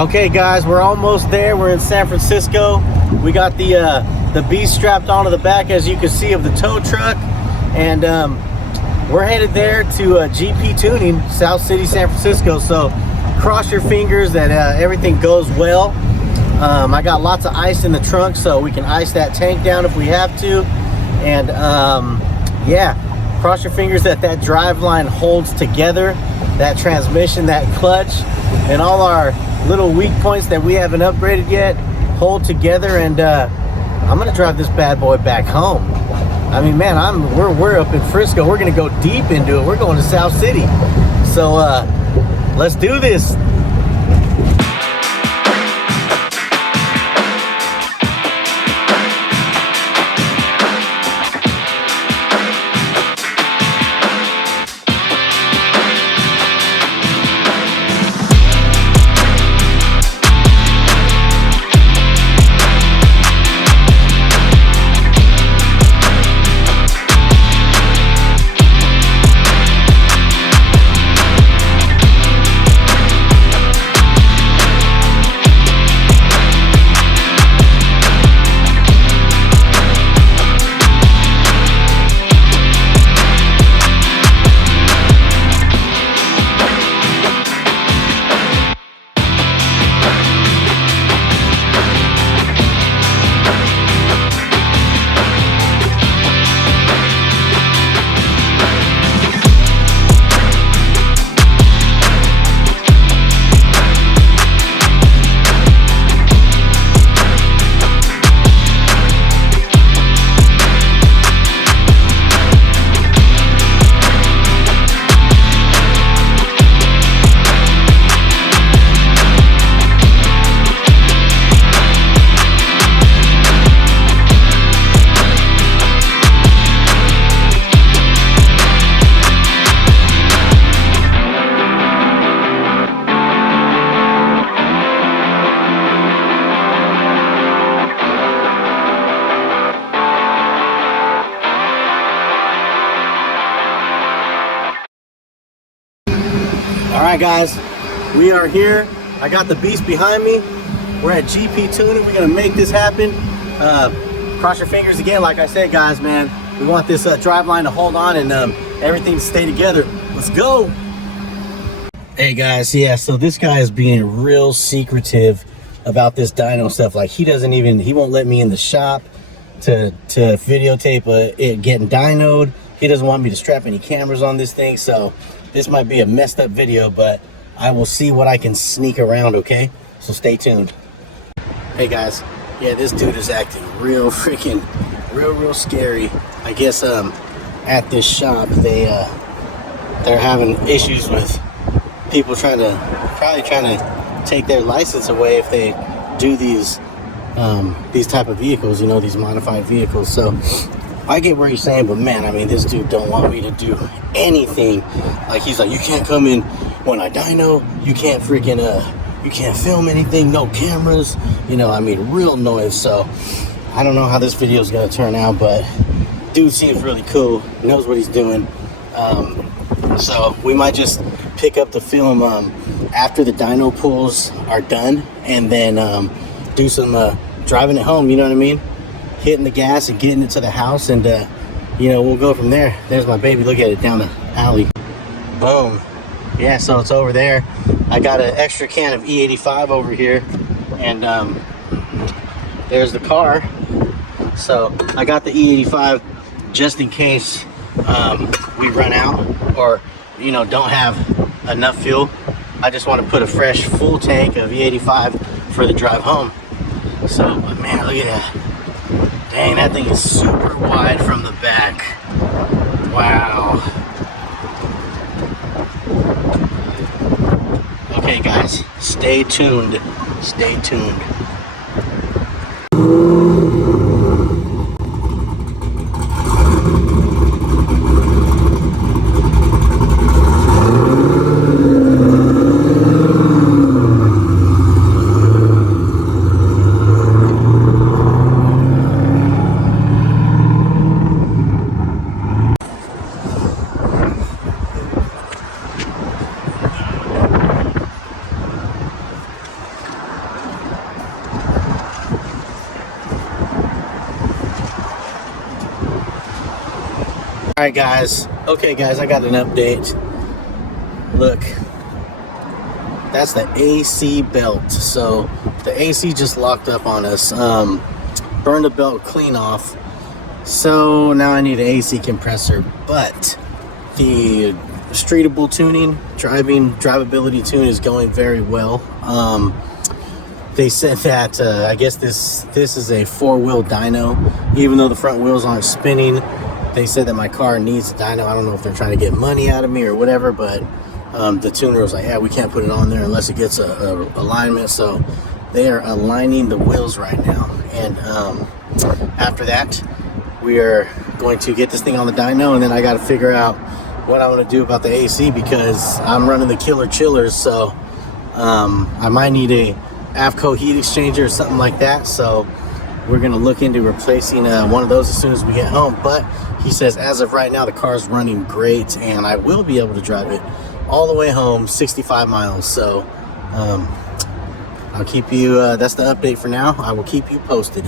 Okay guys, we're almost there. We're in San Francisco. We got the beast strapped onto the back, as you can see, of the tow truck, and we're headed there to GP Tuning, South City, San Francisco. So cross your fingers that everything goes well. I got lots of ice in the trunk, so we can ice that tank down if we have to. And yeah, cross your fingers that that drive line holds together, that transmission, that clutch, and all our little weak points that we haven't upgraded yet hold together. And I'm gonna drive this bad boy back home. I mean, man, we're up in Frisco. We're gonna go deep into it. We're going to South City. So let's do this. All right guys, we are here. I got the beast behind me. We're at GP Tuning. We're gonna make this happen. Cross your fingers again. Like I said, guys, man, we want this drive line to hold on and everything to stay together. Let's go. Hey guys, yeah, so this guy is being real secretive about this dyno stuff. Like he won't let me in the shop to videotape it getting dynoed. He doesn't want me to strap any cameras on this thing. So this might be a messed up video, but I will see what I can sneak around, okay? So stay tuned. Hey guys, yeah, this dude is acting real freaking, real scary. I guess at this shop, they're having issues with people probably trying to take their license away if they do these type of vehicles, you know, these modified vehicles. So I get what you're saying, but man, I mean, this dude don't want me to do anything. Like he's like, you can't come in when I dyno, you can't freaking you can't film anything, no cameras, you know, I mean, real noise. So I don't know how this video is gonna turn out, but dude seems really cool, knows what he's doing. So we might just pick up the film after the dyno pulls are done, and then do some driving it home, you know what I mean? Hitting the gas and getting it to the house, and you know, we'll go from there. There's my baby, look at it down the alley. Boom. Yeah, so it's over there. I got an extra can of E85 over here, and there's the car. So I got the E85 just in case we run out or, you know, don't have enough fuel. I just want to put a fresh full tank of E85 for the drive home. So, man, look at that. Dang, that thing is super wide from the back. Wow. Okay guys, stay tuned. Stay tuned. right, guys. Okay, guys, I got an update. Look, that's the AC belt. So the AC just locked up on us. Burned the belt clean off. So now I need an AC compressor. But the streetable tuning, drivability tune is going very well. They said that I guess this is a 4-wheel dyno, even though the front wheels aren't spinning. They said that my car needs a dyno. I don't know if they're trying to get money out of me or whatever, but the tuner was like, yeah, we can't put it on there unless it gets a alignment. So they are aligning the wheels right now, and after that we are going to get this thing on the dyno, and then I got to figure out what I want to do about the AC, because I'm running the killer chillers. So I might need a AFCO heat exchanger or something like that. So we're going to look into replacing one of those as soon as we get home. But he says as of right now the car's running great, and I will be able to drive it all the way home, 65 miles. So I'll keep you that's the update for now. I will keep you posted.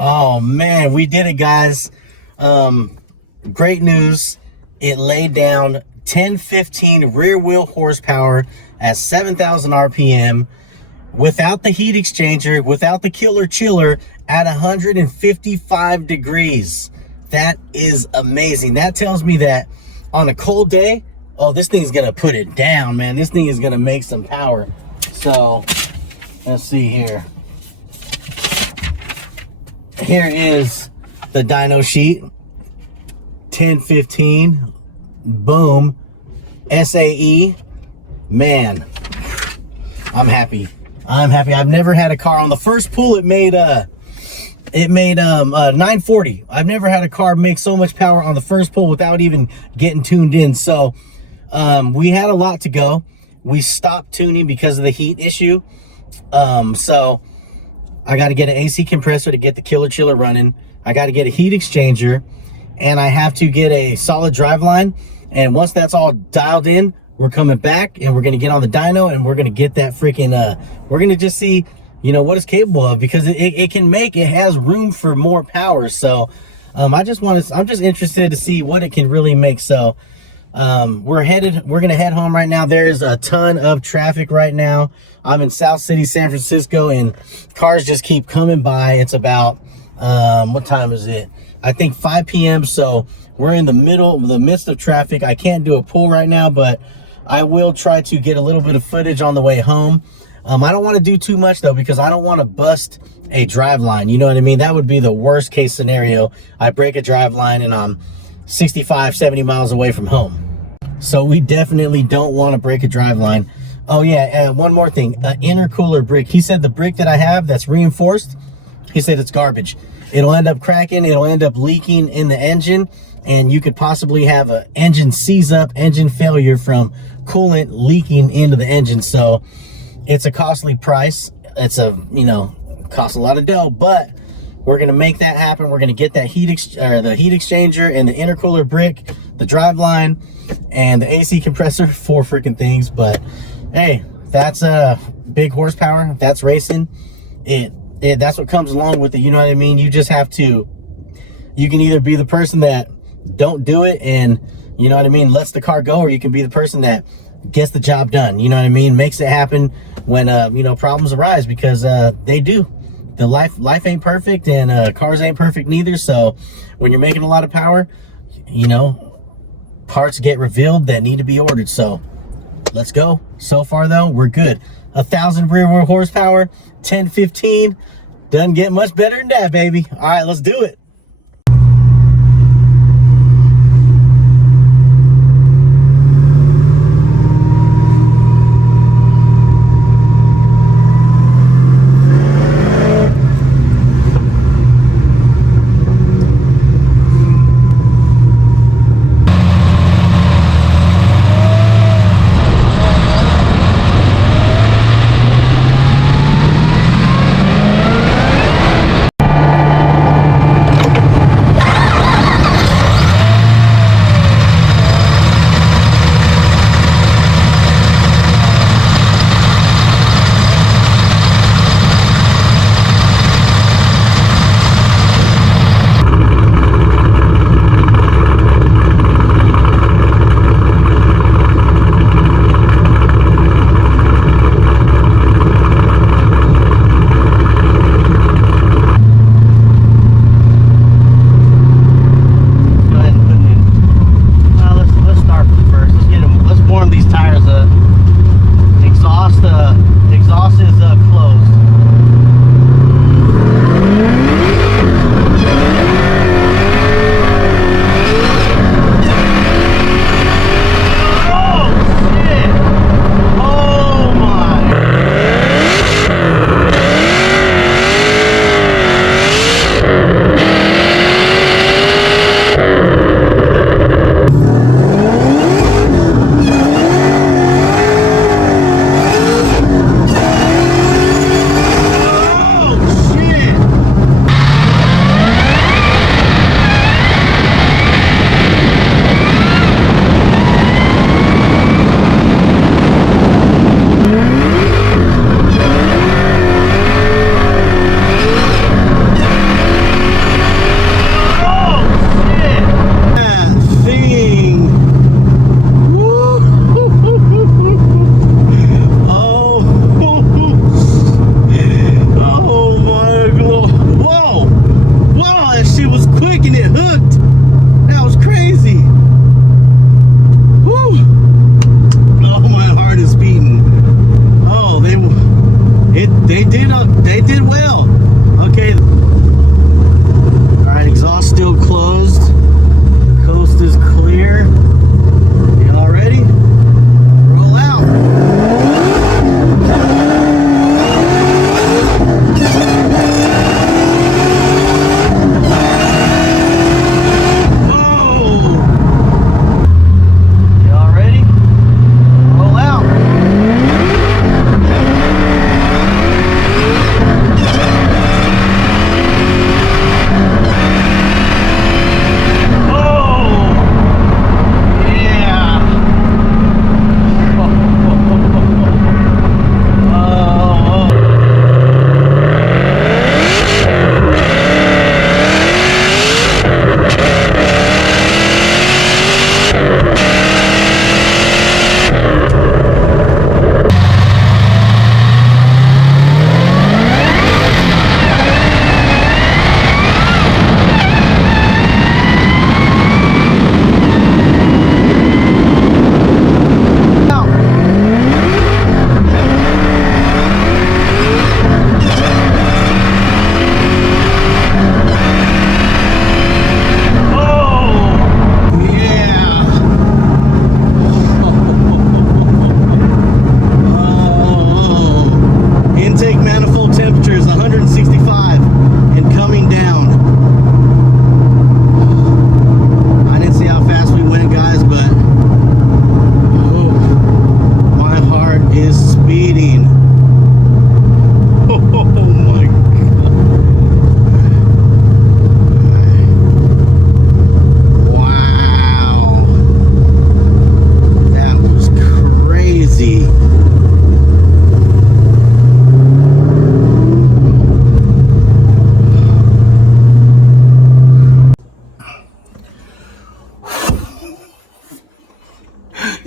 Oh man, we did it, guys. Great news. It laid down 1015 rear wheel horsepower at 7,000 RPM without the heat exchanger, without the killer chiller, at 155 degrees. That is amazing. That tells me that on a cold day, oh, this thing's gonna put it down, man. This thing is gonna make some power. So let's see here. Here is the dyno sheet. 1015, boom, SAE. Man, I'm happy. I've never had a car on the first pull. It made 940. I've never had a car make so much power on the first pull without even getting tuned in. So we had a lot to go. We stopped tuning because of the heat issue. So I got to get an AC compressor to get the killer chiller running. I got to get a heat exchanger, and I have to get a solid drive line. And once that's all dialed in, we're coming back and we're going to get on the dyno, and we're going to get that freaking, we're going to just see, you know, what it's capable of, because it has room for more power. So I'm just interested to see what it can really make. So we're going to head home right now. There's a ton of traffic right now. I'm in South City, San Francisco, and cars just keep coming by. It's about, what time is it? I think 5 p.m. So we're in the midst of traffic. I can't do a pull right now, but I will try to get a little bit of footage on the way home. I don't want to do too much though, because I don't want to bust a drive line. You know what I mean? That would be the worst case scenario. I break a drive line and I'm 65, 70 miles away from home. So we definitely don't want to break a drive line. Oh yeah, one more thing, intercooler brick. He said the brick that I have that's reinforced, he said it's garbage. It'll end up cracking, it'll end up leaking in the engine, and you could possibly have an engine seize up, engine failure from coolant leaking into the engine. So it's a costly price. It's costs a lot of dough, but we're gonna make that happen. We're gonna get that the heat exchanger and the intercooler brick, the drive line, and the AC compressor. 4 freaking things. But hey, that's a big horsepower. That's racing. That's what comes along with it. You know what I mean? You just have to. You can either be the person that don't do it and you know what I mean, lets the car go, or you can be the person that gets the job done, you know what I mean, makes it happen when you know, problems arise, because they do. The life ain't perfect, and cars ain't perfect neither. So when you're making a lot of power, you know, parts get revealed that need to be ordered. So let's go. So far though, we're good. 1,000 rear wheel horsepower, 1015. Doesn't get much better than that, baby. All right, let's do it.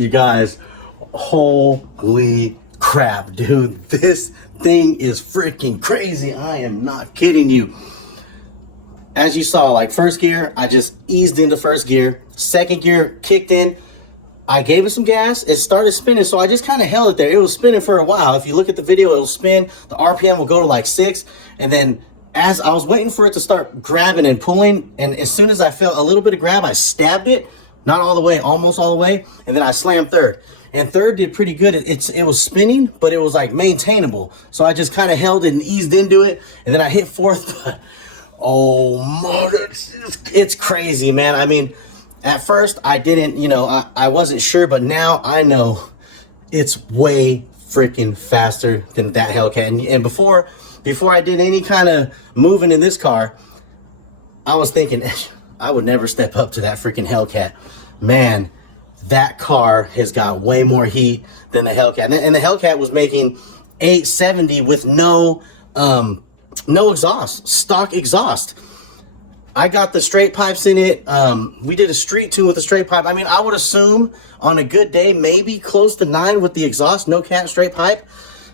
You guys, holy crap, dude. This thing is freaking crazy. I am not kidding you. As you saw, like first gear, I just eased into first gear. Second gear kicked in. I gave it some gas. It started spinning, so I just kind of held it there. It was spinning for a while. If you look at the video, it'll spin. The RPM will go to like 6. And then as I was waiting for it to start grabbing and pulling, and as soon as I felt a little bit of grab, I stabbed it. Not all the way, almost all the way. And then I slammed third. And third did pretty good. It was spinning, but it was like maintainable. So I just kind of held it and eased into it. And then I hit fourth. Oh, man, it's crazy, man. I mean, at first I didn't, you know, I wasn't sure, but now I know it's way freaking faster than that Hellcat. And before I did any kind of moving in this car, I was thinking I would never step up to that freaking Hellcat. Man, that car has got way more heat than the Hellcat. And the Hellcat was making 870 with no exhaust, stock exhaust. I got the straight pipes in it. We did a street tune with the straight pipe. I mean, I would assume on a good day, maybe close to 9 with the exhaust, no cap, straight pipe.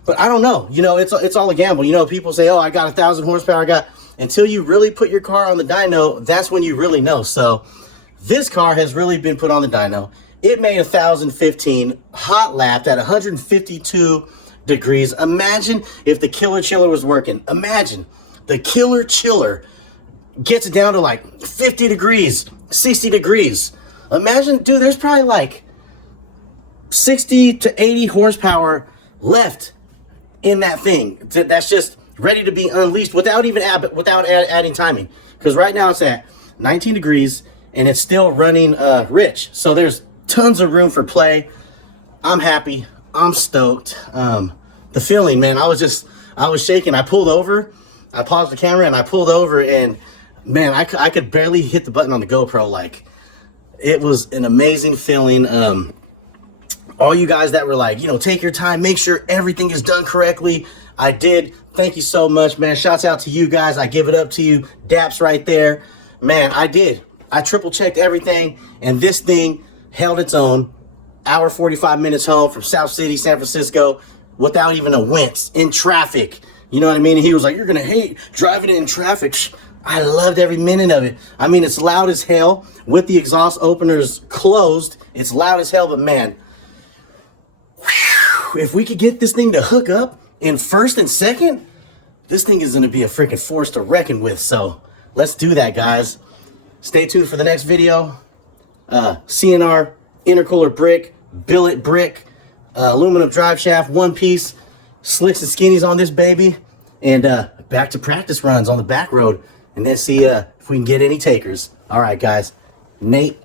But I don't know. You know, it's all a gamble. You know, people say, oh, I got 1,000 horsepower. Until you really put your car on the dyno, that's when you really know. So this car has really been put on the dyno. It made 1,015, hot lapped at 152 degrees. Imagine if the killer chiller was working. Imagine the killer chiller gets it down to like 50 degrees, 60 degrees. Imagine, dude, there's probably like 60 to 80 horsepower left in that thing. That's just ready to be unleashed without even adding timing. Because right now it's at 19 degrees and it's still running rich. So there's tons of room for play. I'm happy. I'm stoked. The feeling, man, I was shaking. I pulled over. I paused the camera and I pulled over, and man, I could barely hit the button on the GoPro. Like, it was an amazing feeling. All you guys that were like, you know, take your time, make sure everything is done correctly. I did. Thank you so much, man. Shouts out to you guys. I give it up to you. Daps right there. Man, I did. I triple checked everything, and this thing held its own. Hour 45 minutes home from South City, San Francisco, without even a wince in traffic. You know what I mean? And he was like, you're gonna hate driving it in traffic. I loved every minute of it. I mean, it's loud as hell with the exhaust openers closed. It's loud as hell, but man, whew, if we could get this thing to hook up in first and second, this thing is gonna be a freaking force to reckon with. So let's do that, guys. Stay tuned for the next video. CNR intercooler brick, billet brick, aluminum drive shaft, one piece, slicks and skinnies on this baby, and back to practice runs on the back road, and then see if we can get any takers. All right, guys. Nate